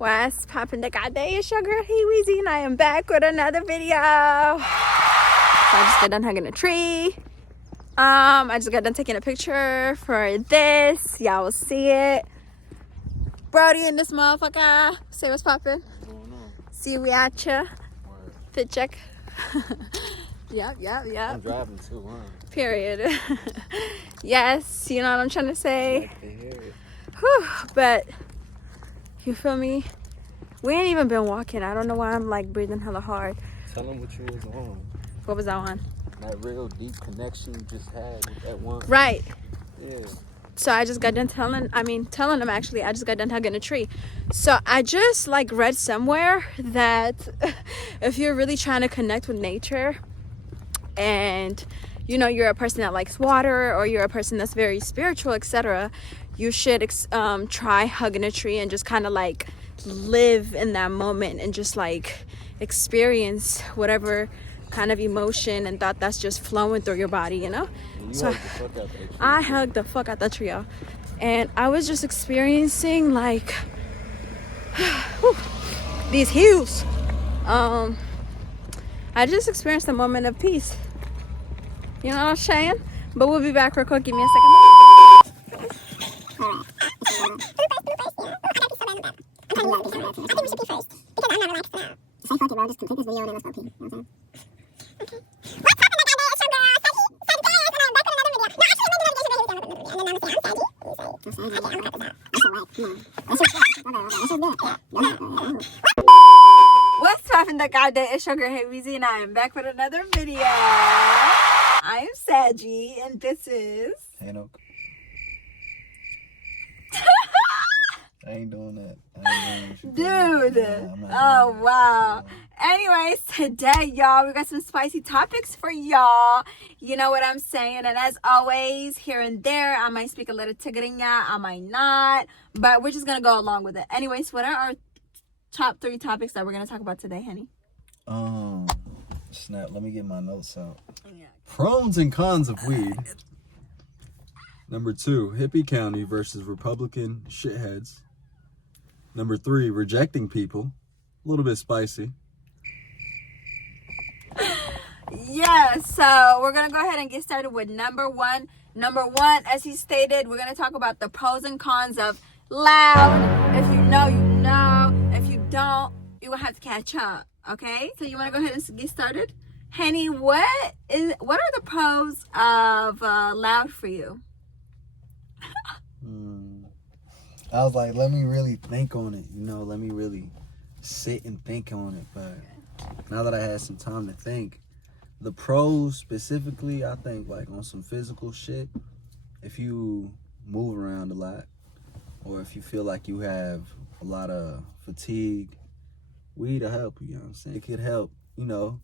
What's poppin' the goddamn? It's your girl, Hey Weezy, and I am back with another video. So I just got done hugging a tree. I just got done taking a picture for this. Y'all will see it. Brody in this motherfucker. Say what's poppin'. See, we at ya. Fit check. Yep. I'm driving too, huh? Period. Yes, you know what I'm trying to say. Whew, but you feel me? We ain't even been walking. I don't know why I'm like breathing hella hard. Tell them what you was on. What was I on? That real deep connection you just had with that one. Right. Yeah. So I just got done telling them actually, I just got done hugging a tree. So I just like read somewhere that if you're really trying to connect with nature and you know you're a person that likes water or you're a person that's very spiritual, etc., you should try hugging a tree and just kind of like live in that moment and just like experience whatever kind of emotion and thought that's just flowing through your body, you know? So I hugged the fuck out that tree, y'all. And I was just experiencing like these hues. I just experienced a moment of peace. You know what I'm saying? But we'll be back real quick. Give me a second. What's poppin' the goddamn? It's your girl, Hey Weezy, and I am back with another video. I am Saggy, and this is Henny. I ain't doing that. dude. Oh wow. Anyways, today, y'all, we got some spicy topics for y'all. You know what I'm saying? And as always, here and there, I might speak a little tigrinya, I might not, but we're just gonna go along with it. Anyways, what are our top 3 topics that we're gonna talk about today, Henny? Snap. Let me get my notes out. Yeah. Pros and cons of weed. Number 2, hippie county versus Republican shitheads. Number 3, rejecting people. A little bit spicy. Yeah, so we're gonna go ahead and get started with number one. Number one, as he stated, we're gonna talk about the pros and cons of loud. If you know, you know. If you don't, you will have to catch up. Okay, so you want to go ahead and get started? Henny, what are the pros of loud for you? I was like, let me really think on it. You know, let me really sit and think on it. But now that I had some time to think, the pros specifically, I think like on some physical shit, if you move around a lot or if you feel like you have a lot of fatigue, weed will help you, you know what I'm saying? It could help, you know,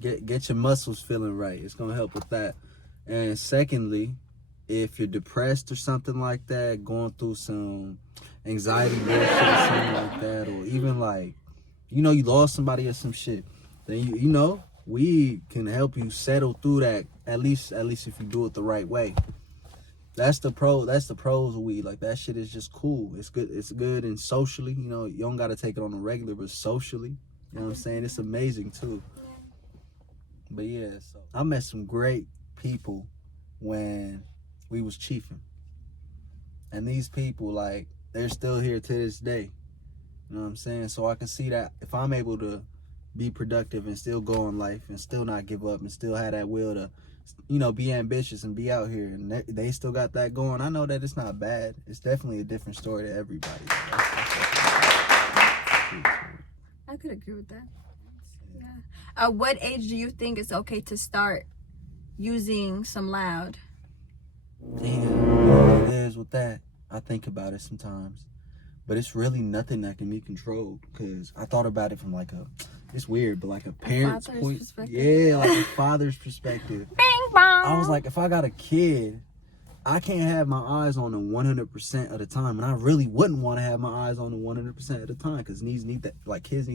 get your muscles feeling right. It's going to help with that. And secondly, if you're depressed or something like that, going through some anxiety bullshit or something like that, or even like, you know, you lost somebody or some shit, then you know, weed can help you settle through that, at least if you do it the right way. That's the pros of weed. Like, that shit is just cool. It's good and socially, you know, you don't got to take it on a regular, but socially, you know what I'm saying? It's amazing too. But yeah, so I met some great people when we was chiefing. And these people, like, they're still here to this day. You know what I'm saying? So I can see that if I'm able to be productive and still go in life and still not give up and still have that will to, you know, be ambitious and be out here and they still got that going, I know that it's not bad. It's definitely a different story to everybody. I could agree with that. Yeah. At what age do you think it's okay to start using some loud? Damn, it is with that. I think about it sometimes, but it's really nothing that can be controlled. Because I thought about it from like it's weird, but like a parent's point, yeah, like a father's perspective. Bing bong. I was like, if I got a kid, I can't have my eyes on them 100% of the time, and I really wouldn't want to have my eyeyes on them 100% of the time because kids need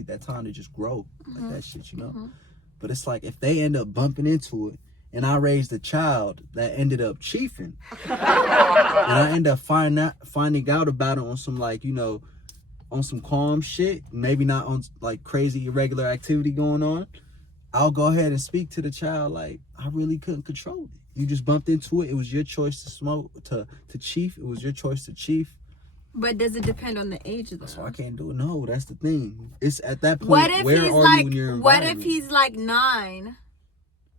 that time to just grow, like that shit, you know. But it's like if they end up bumping into it. And I raised a child that ended up chiefing. And I ended up finding out about it on some, like, you know, on some calm shit, maybe not on like crazy irregular activity going on, I'll go ahead and speak to the child like, I really couldn't control it. You just bumped into it. It was your choice to smoke, to chief. It was your choice to chief. But does it depend on the age though? So I can't do it. No, that's the thing. It's at that point, What if where he's are like, you in your what environment? if he's like 9?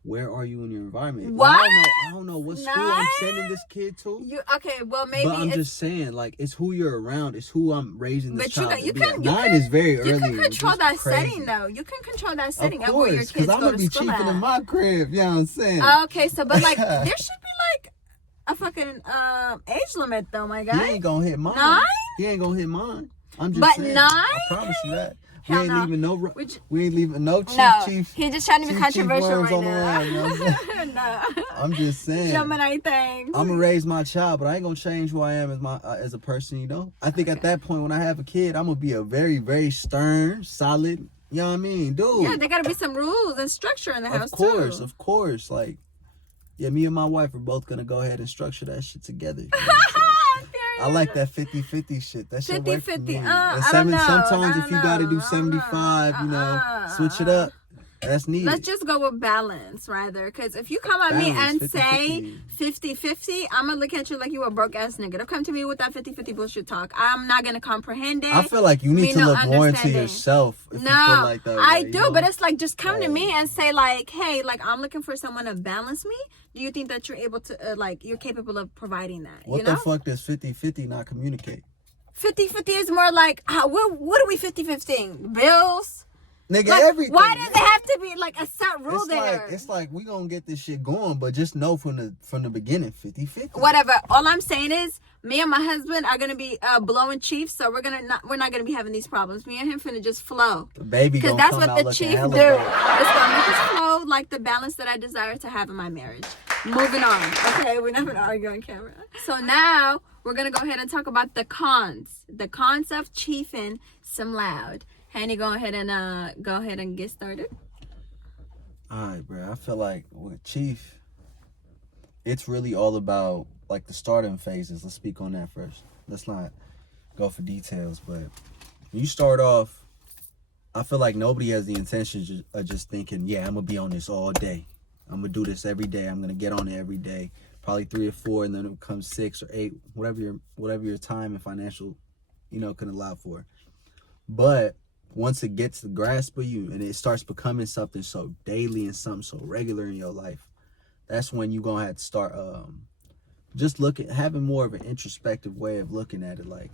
Where are you in your environment? What? Well, I don't know what school I'm 9? sending this kid to. Okay, well maybe. But I'm just saying, like, it's who you're around. It's who I'm raising this child to be. 9 is very early. You can control that crazy. setting though. You can control that setting of of where your course, kids because I'm go gonna to be school chiefing at. in my crib. You know what I'm saying? Okay, so but like there should be like a fucking age limit though, my guy. He ain't gonna hit mine. 9? He ain't gonna hit mine. I'm just But saying. 9? I promise you that. We Hell ain't no. leaving no. Which, We ain't leaving no chief. no, Chief. he's just trying to be chief controversial worms right on the now. line, you know what I'm saying? No. I'm just saying. Gemini things. I'm gonna raise my child, but I ain't gonna change who I am as a person. You know. I think at that point when I have a kid, I'm gonna be a very, very stern, solid. You know what I mean, dude? Yeah, there gotta be some rules and structure in the house too. Of course. Like, yeah, me and my wife are both gonna go ahead and structure that shit together. You know what I'm saying? I like that 50-50 shit. That shit work for me. 50-50. And I don't know. sometimes if you gotta do 75, you know, switch it up. That's needed. Let's just go with balance, rather. Because if you come at me and 50-50. say 50-50, I'm going to look at you like you a broke ass nigga. Don't come to me with that 50-50 bullshit talk. I'm not going to comprehend it. I feel like you need to look more into yourself. If you feel like that, I way, do, you know? but it's like just come to me and say like, hey, like I'm looking for someone to balance me. Do you think that you're able to, like, you're capable of providing that? What you know? the fuck does 50-50 not communicate? 50-50 is more like, what are we 50-50? Bills? Nigga, Like, everything. why does it have to be like a set rule there? It's like we gonna get this shit going, but just know from the beginning, 50-50. Whatever. All I'm saying is, me and my husband are gonna be blowing chiefs, so we're not gonna be having these problems. Me and him finna just flow. The baby gonna that's come what out the looking chief do. hella It's dope. gonna make us flow like the balance that I desire to have in my marriage. Moving on. Okay, we're not gonna argue on camera. So now we're gonna go ahead and talk about the cons. The cons of chiefing some loud. Henny, go ahead and get started. Alright, bro. I feel like with Chief, it's really all about like the starting phases. Let's speak on that first. Let's not go for details, but when you start off, I feel like nobody has the intention of just thinking, yeah, I'm gonna be on this all day. I'm gonna do this every day. I'm gonna get on it every day. Probably 3 or 4, and then it becomes 6 or 8, whatever your time and financial, can allow for. But once it gets the grasp of you and it starts becoming something so daily and something so regular in your life, that's when you're gonna have to start just having more of an introspective way of looking at it. Like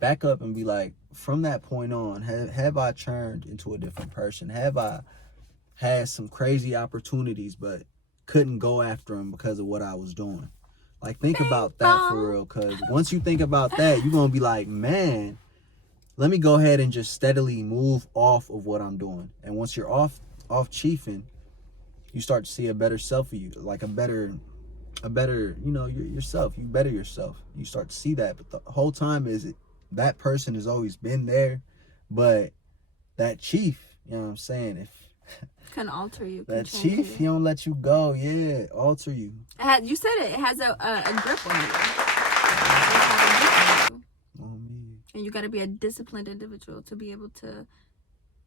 back up and be like, from that point on, have I turned into a different person? Have I had some crazy opportunities but couldn't go after them because of what I was doing? Like, think about that for real, because once you think about that, you're gonna be like, man, let me go ahead and just steadily move off of what I'm doing. And once you're off chiefing, you start to see a better self of you, like a better, yourself. You better yourself. You start to see that. But the whole time that person has always been there, but that chief, you know what I'm saying? If can alter you. That chief, he don't let you go. Yeah, alter you. You said it has a grip on you. And you got to be a disciplined individual to be able to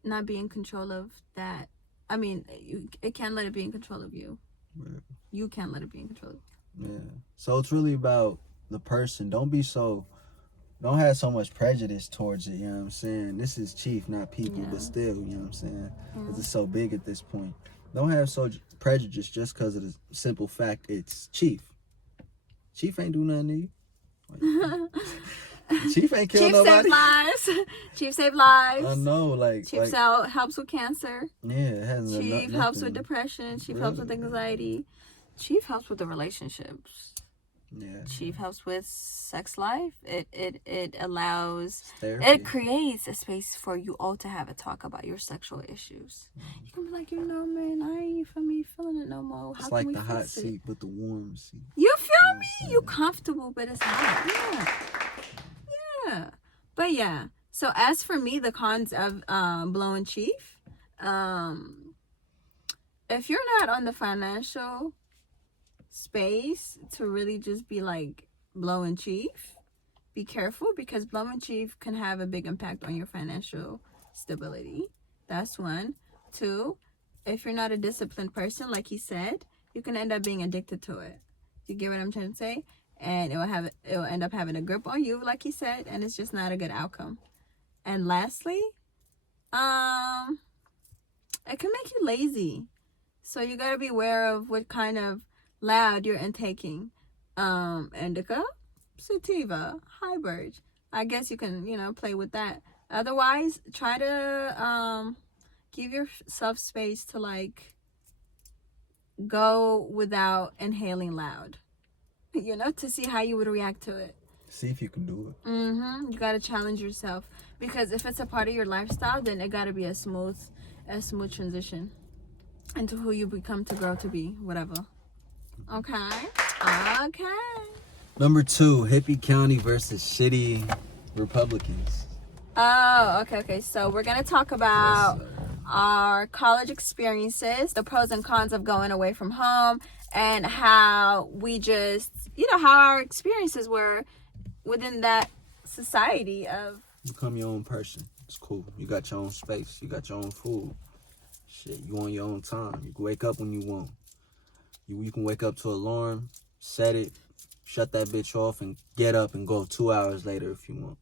not be in control of that. I mean, it can't let it be in control of you. Right. You can't let it be in control of you. Yeah. So it's really about the person. Don't have so much prejudice towards it, you know what I'm saying? This is chief, not people, but still, you know what I'm saying? Because it's so big at this point. Don't have so prejudice just because of the simple fact it's chief. Chief ain't do nothing to you. Chief ain't kill nobody. Chief save lives. I know, Chief helps with cancer. Yeah, it hasn't. Chief helps with depression. Chief helps with anxiety. Chief helps with the relationships. Yeah. Chief helps with sex life. It allows. Therapy. It creates a space for you all to have a talk about your sexual issues. You can be like, man, I ain't feeling it no more. It's like the hot seat, but the warm seat. You feel me? You comfortable, but it's hot. Yeah. But yeah. So as for me, the cons of blowing chief, if you're not on the financial space to really just be like blowing chief, be careful because blowing chief can have a big impact on your financial stability. That's one. Two, if you're not a disciplined person, like he said, you can end up being addicted to it. You get what I'm trying to say? And it will end up having a grip on you, like he said, and it's just not a good outcome. And lastly, it can make you lazy. So you gotta be aware of what kind of loud you're intaking. Indica, sativa, hybrid. I guess you can, play with that. Otherwise, try to give yourself space to like go without inhaling loud. To see how you would react to it. See if you can do it. You gotta challenge yourself because if it's a part of your lifestyle, then it gotta be a smooth transition into who you become to grow to be, whatever. Okay. Number 2, Hippie County versus shitty Republicans. Oh, okay. So we're gonna talk about our college experiences, the pros and cons of going away from home, and how we just, how our experiences were within that society of. Become your own person. It's cool. You got your own space. You got your own food. Shit, you on your own time. You can wake up when you want. You can wake up to an alarm, set it, shut that bitch off, and get up and go 2 hours later if you want.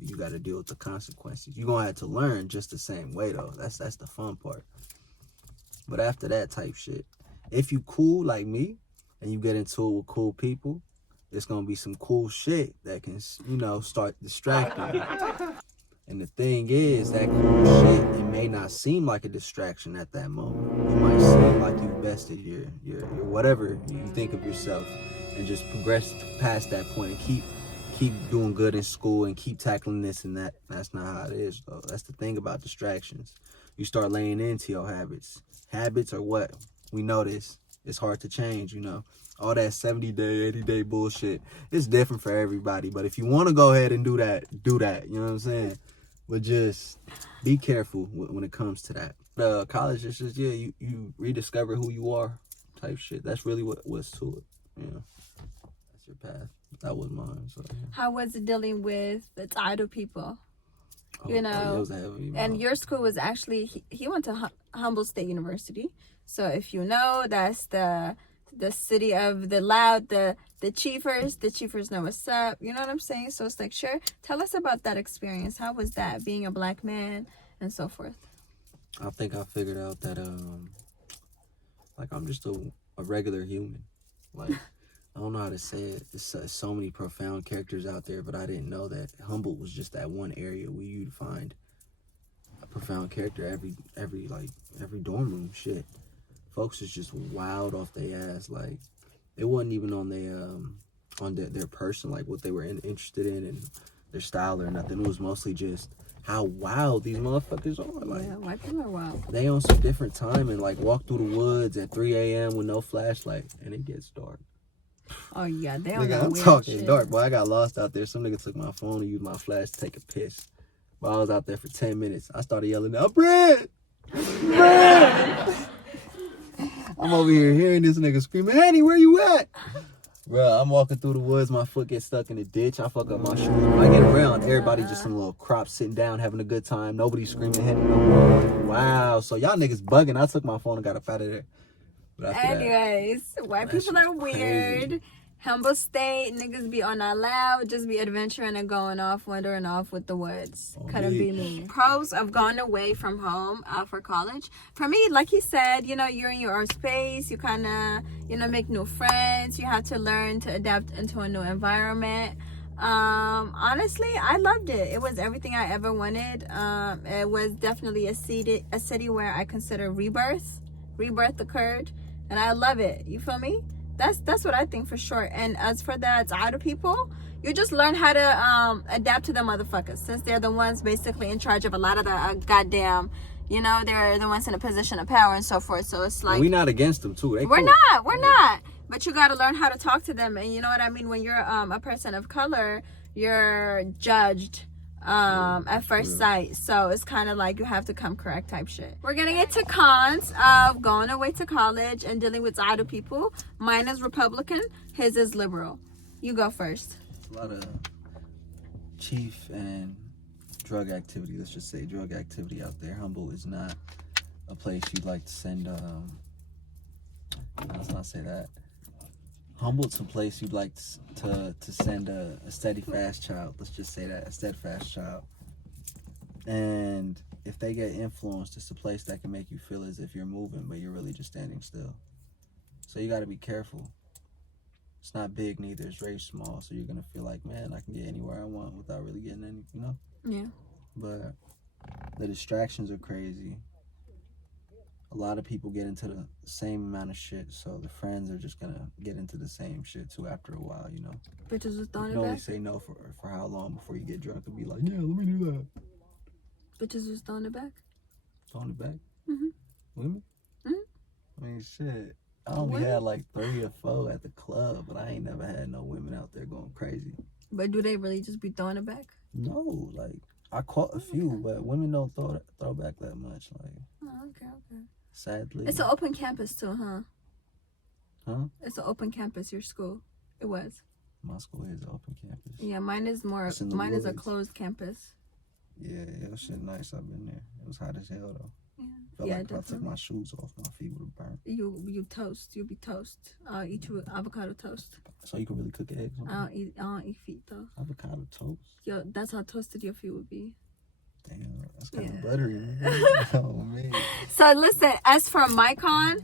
You got to deal with the consequences. You're going to have to learn just the same way, though. That's the fun part. But after that type shit, if you cool like me and you get into it with cool people, it's going to be some cool shit that can, start distracting you. And the thing is, that cool shit, it may not seem like a distraction at that moment. It might seem like you bested your whatever you think of yourself and just progress past that point and keep doing good in school and keep tackling this and that. That's not how it is, though. That's the thing about distractions. You start laying into your habits. Habits are what? We know this. It's hard to change, All that 70-day, 80-day bullshit. It's different for everybody. But if you want to go ahead and do that. You know what I'm saying? But just be careful when it comes to that. College is just, you rediscover who you are type shit. That's really what's to it. That's your path. That was mine. So. How was it dealing with the idle people? It was heavy, and your school was actually, he went to Humboldt State University. So if you know, that's the city of the loud, the chiefers. The chiefers know what's up. You know what I'm saying? So it's like, sure. Tell us about that experience. How was that, being a black man and so forth? I think I figured out that, I'm just a regular human. Like, I don't know how to say it. There's so many profound characters out there, but I didn't know that Humboldt was just that one area where you'd find a profound character every dorm room. Shit. Folks is just wild off their ass. Like, it wasn't even on their person, like what they were interested in and their style or nothing. It was mostly just how wild these motherfuckers are. Like, yeah, white people are wild. They on some different time and like walk through the woods at 3 a.m. with no flashlight and it gets dark. Oh yeah, they on Nigga, that I'm weird talking shit. dark, boy. I got lost out there. Some nigga took my phone and used my flash to take a piss. But I was out there for 10 minutes. I started yelling out, Brad! Brad! I'm over here hearing this nigga screaming, Henny, where you at? Bro, I'm walking through the woods. My foot gets stuck in the ditch. I fuck up my shoes. When I get around, everybody just in little crops sitting down, having a good time. Nobody's screaming Henny no more. Wow. So y'all niggas bugging. I took my phone and got up out of there. Anyways, white people are weird. Crazy. Humboldt State niggas be on our loud, just be adventuring and going off, wandering off with the woods. Couldn't be me. Pros of going away from home for college. For me, like he said, you're in your own space. You kind of, make new friends. You have to learn to adapt into a new environment. Honestly, I loved it. It was everything I ever wanted. It was definitely a city where I consider rebirth occurred, and I love it. You feel me? That's what I think for sure. And as for the idle people, you just learn how to adapt to the motherfuckers, since they're the ones basically in charge of a lot of the goddamn, they're the ones in a position of power and so forth. So it's like, we're not against them too. We're not. But you got to learn how to talk to them, and you know what I mean. When you're a person of color, you're judged at first sight. So it's kind of like you have to come correct type shit. We're gonna get to cons of going away to college and dealing with idle people. Mine is Republican, his is liberal. You go first. A lot of chief and drug activity. Let's just say drug activity out there. Humble is not a place you'd like to send. Let's not say that. Humble's a place you'd like to send a steadfast child. Let's just say that, a steadfast child. And if they get influenced, it's a place that can make you feel as if you're moving, but you're really just standing still. So you got to be careful. It's not big neither. It's very small. So you're going to feel like, man, I can get anywhere I want without really getting any, you know? Yeah. But the distractions are crazy. A lot of people get into the same amount of shit, so the friends are just going to get into the same shit too after a while, you know? Bitches was throwing You it can only back. say no for how long before you get drunk and be like, yeah, let me do that. Bitches was throwing it back. Throwing it back? Mhm. Women? Mhm. I mean, shit. I only had like 3 or 4 at the club, but I ain't never had no women out there going crazy. But do they really just be throwing it back? No, like I caught a few, but women don't throw back that much. Like, Oh, okay. sadly. It's an open campus too, huh? Huh? It's an open campus, your school. It was. My school is an open campus. Yeah, mine is It's in the mine is a woods. closed campus. Yeah, it was shit nice. I've been there. It was hot as hell though. Yeah. Felt Yeah, like if I took definitely. my shoes off, my feet would have burned. You toast. You'll be toast. I'll eat you with avocado toast. So you can really cook eggs on I don't eat feet though. avocado toast. Yo, that's how toasted your feet would be. Damn, that's kind of Yeah. buttery. Man. Oh man. So listen, as for my con,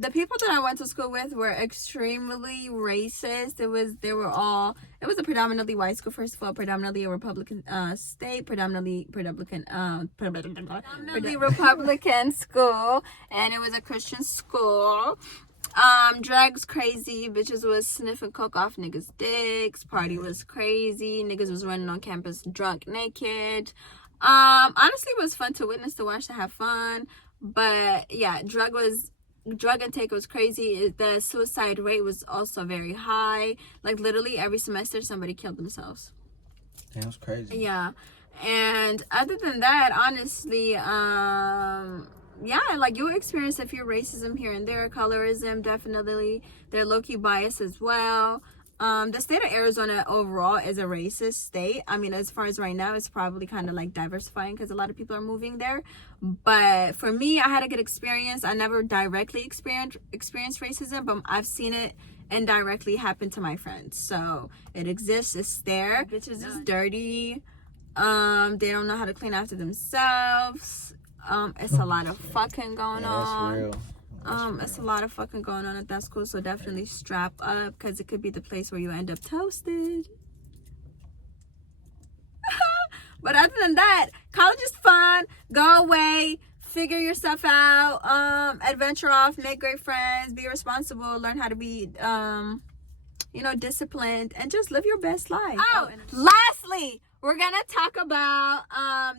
the people that I went to school with were extremely racist. It was a predominantly white school, first of all, predominantly a Republican state, predominantly Republican school, and it was a Christian school. Drugs crazy, bitches was sniffing coke off niggas' dicks, party was crazy, niggas was running on campus drunk naked. Honestly it was fun to witness, to watch, to have fun, but yeah, drug intake was crazy. The suicide rate was also very high. Like literally every semester somebody killed themselves. Damn, it's crazy. Yeah. And other than that, honestly, yeah, like you'll experience a few racism here and there, colorism, definitely. They're low-key biased as well. The state of Arizona overall is a racist state. I mean, as far as right now, it's probably kind of like diversifying because a lot of people are moving there. But for me, I had a good experience. I never directly experienced racism, but I've seen it indirectly happen to my friends. So it exists. It's there. Bitches is dirty. They don't know how to clean after themselves. It's a lot of fucking going on. That's real. It's a lot of fucking going on at that school, so definitely strap up because it could be the place where you end up toasted. But other than that, college is fun. Go away, figure yourself out, adventure off, make great friends, be responsible, learn how to be disciplined, and just live your best life. Lastly, we're gonna talk about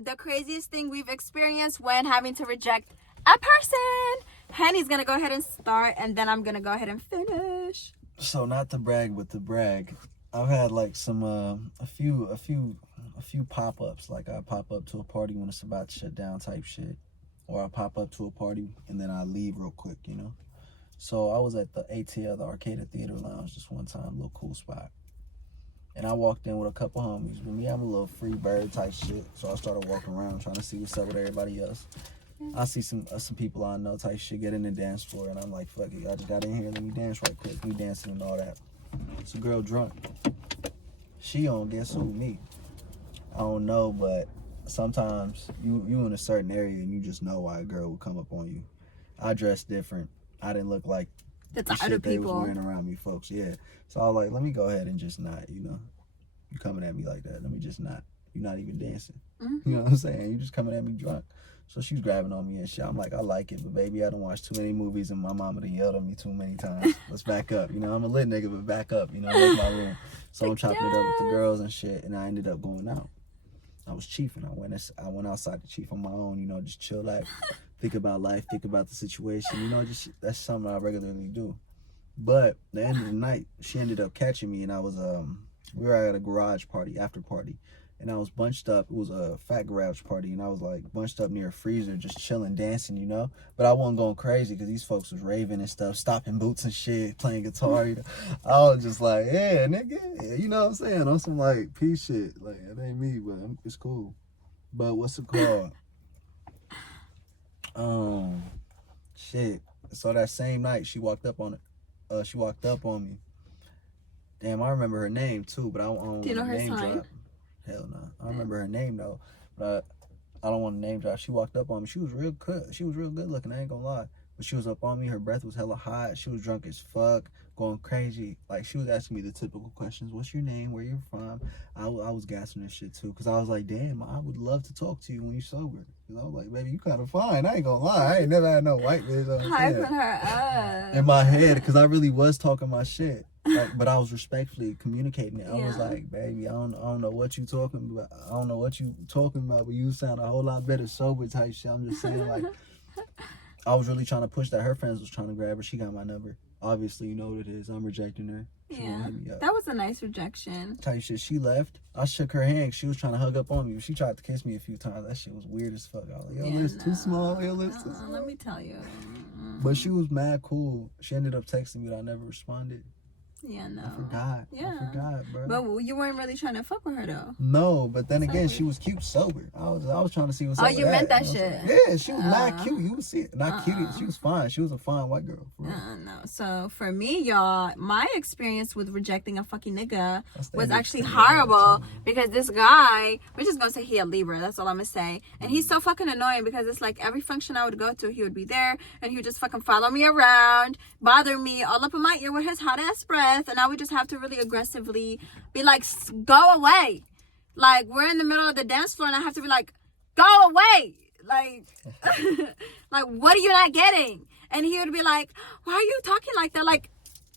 the craziest thing we've experienced when having to reject a person. Henny's gonna go ahead and start, and then I'm gonna go ahead and finish. So not to brag, but to brag, I've had like some a few pop-ups. Like I pop up to a party when it's about to shut down type shit, or I pop up to a party and then I leave real quick, you know. So I was at the ATL, the Arcade Theater Lounge, this one time, little cool spot. And I walked in with a couple homies. With me, I'm a little free bird type shit. So I started walking around trying to see what's up with everybody else. I see some people I know type shit get in the dance floor, and I'm like, fuck it, I just got in here, let me dance right quick. We dancing and all that. It's a girl drunk. She on, guess who? Me. I don't know, but sometimes you in a certain area and you just know why a girl would come up on you. I dressed different. I didn't look like The the other shit they was people. wearing around me, folks. Yeah. So I was like, let me go ahead and just not, you know. You coming at me like that. Let me just not. You're not even dancing. Mm-hmm. You know what I'm saying? You just coming at me drunk. So she's grabbing on me and shit. I'm like, I like it, but baby, I done watched too many movies and my mama done yelled at me too many times. Let's back up. You know, I'm a lit nigga, but back up. You know, that's my room. So I'm chopping it up with the girls and shit, and I ended up going out. I was chiefing. I went outside to chief on my own, you know, just chill out, think about life, think about the situation. You know, just that's something I regularly do. But at the end of the night, she ended up catching me, and I was we were at a garage party, after party, and I was bunched up. It was a fat garage party, and I was like bunched up near a freezer, just chilling, dancing, you know. But I wasn't going crazy because these folks was raving and stuff, stopping boots and shit, playing guitar. You know? I was just like, yeah, nigga, you know what I'm saying? On some like peace shit. Like it ain't me, but it's cool. But what's it called? Shit. So that same night, she walked up on it. She walked up on me. Damn, I remember her name too, but I don't. Do you know her name sign? drop. Hell no. I remember her name though, but I don't want to name drop. She walked up on me. She was real good. She was real good looking. I ain't gonna lie. But she was up on me. Her breath was hella hot. She was drunk as fuck, going crazy. Like she was asking me the typical questions. What's your name? Where you from? I was gassing this shit too, because I was like, damn, I would love to talk to you when you're sober. You know, like, baby, you kind of fine. I ain't gonna lie. I ain't never had no white bitch. Hyping her up in my head, because I really was talking my shit. Like, but I was respectfully communicating it. I was like, baby, I don't know what you talking about. I don't know what you talking about, but you sound a whole lot better sober type shit. I'm just saying, like, I was really trying to push that. Her friends was trying to grab her. She got my number. Obviously, you know what it is. I'm rejecting her. She yeah, hit me up. that was a nice rejection. Type shit. She left. I shook her hand. She was trying to hug up on me. She tried to kiss me a few times. That shit was weird as fuck. I was like, yo, it's too small. Yo, it's too small. Let me tell you. But she was mad cool. She ended up texting me, but I never responded. Yeah, no. I forgot. Yeah. I forgot, bro. But you weren't really trying to fuck with her though. No, but then again, she was cute sober. I was trying to see what's up. Oh, you meant that shit. Yeah, she was mad cute. You would see it. Not cute. She was fine. She was a fine white girl. No. So for me, y'all, my experience with rejecting a fucking nigga was actually horrible because this guy, we're just gonna say he a Libra. That's all I'm gonna say. And he's so fucking annoying because it's like every function I would go to, he would be there and he would just fucking follow me around, bother me all up in my ear with his hot ass breath, and I would just have to really aggressively be like, go away. Like, we're in the middle of the dance floor and I have to be like, go away. Like, like, what are you not getting? And he would be like, why are you talking like that? Like,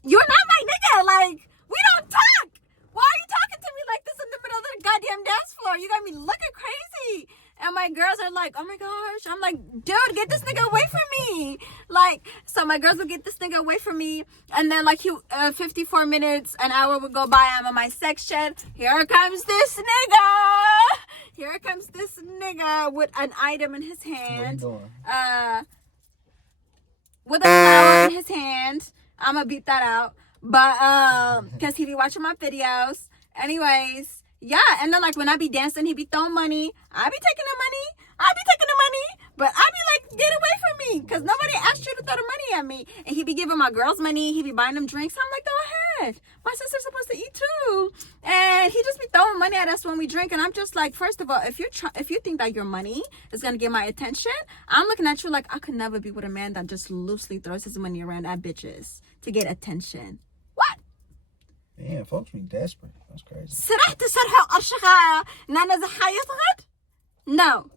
you're not my nigga. Like, we don't talk. Why are you talking to me like this in the middle of the goddamn dance floor? You got me looking crazy. And my girls are like, oh my gosh. I'm like, dude, get this nigga away from me. Like, so my girls would get this nigga away from me. And then like 54 minutes, an hour would go by. I'm in my section. Here comes this nigga. Here comes this nigga with an item in his hand. What are you doing? With a flower in his hand. I'm gonna beat that out. But, because he be watching my videos. Anyways. Yeah, and then like when I be dancing, he be throwing money. I be taking the money. But I be like, get away from me. Because nobody asked you to throw the money at me. And he be giving my girls money. He be buying them drinks. I'm like, go ahead. My sister's supposed to eat too. And he just be throwing money at us when we drink. And I'm just like, first of all, if you think that your money is going to get my attention, I'm looking at you like I could never be with a man that just loosely throws his money around at bitches to get attention. What? Damn, folks be desperate. That's crazy. No.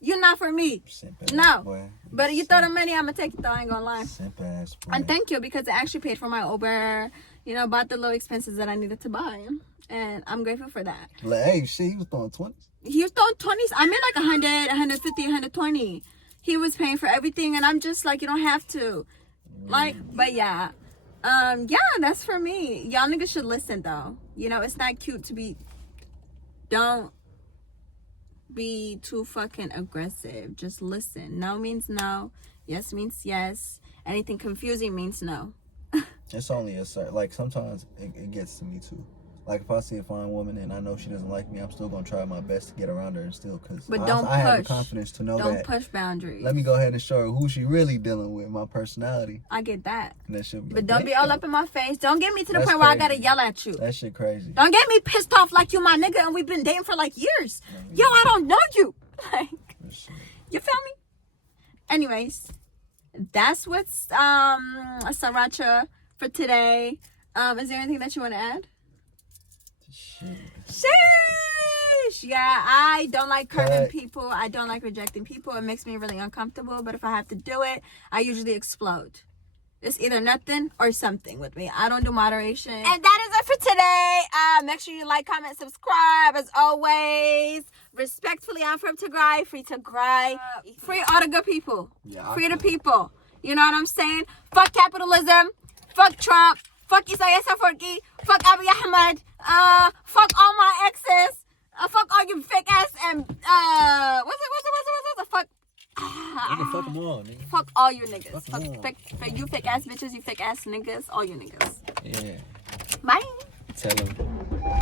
You're not for me. No. Boy. But you throw the money, I'm going to take it though. I ain't going to lie. Simple ass boy. And thank you because it actually paid for my Uber. You know, bought the little expenses that I needed to buy. And I'm grateful for that. Like, hey, shit, he was throwing 20s. He was throwing 20s. I made like 100, 150, 120. He was paying for everything. And I'm just like, you don't have to. Like, but yeah. Yeah, that's for me. Y'all niggas should listen though. You know, it's not cute to be. Don't be too fucking aggressive. Just listen. No means no. Yes means yes. Anything confusing means no. It's only a certain, like, sometimes it gets to me too. Like, if I see a fine woman and I know she doesn't like me, I'm still gonna try my best to get around her and still, because I have the confidence to know that. Don't push boundaries. Let me go ahead and show her who she really dealing with, my personality. I get that. And that shit be but like, don't be all up in my face. Don't get me to the That's point where I crazy. gotta yell at you. That shit crazy. Don't get me pissed off like you my nigga and we've been dating for like years. Yo, I don't know you. Like, you feel me? Anyways, that's what's sriracha for today. Is there anything that you want to add? Sheesh. Yeah, I don't like curving people. I don't like rejecting people. It makes me really uncomfortable. But if I have to do it, I usually explode. It's either nothing or something with me. I don't do moderation. And that is it for today. Make sure you like, comment, subscribe. As always, respectfully, I'm from Tigray. Free Tigray. Free all the good people. Yeah, free the people. You know what I'm saying? Fuck capitalism. Fuck Trump. Fuck Isaiah Safarki. Fuck Abiy Ahmed. Fuck all my exes. Fuck all you niggas. Fuck no. You fake ass bitches, you fake ass niggas, all you niggas. Yeah. Bye. Tell them.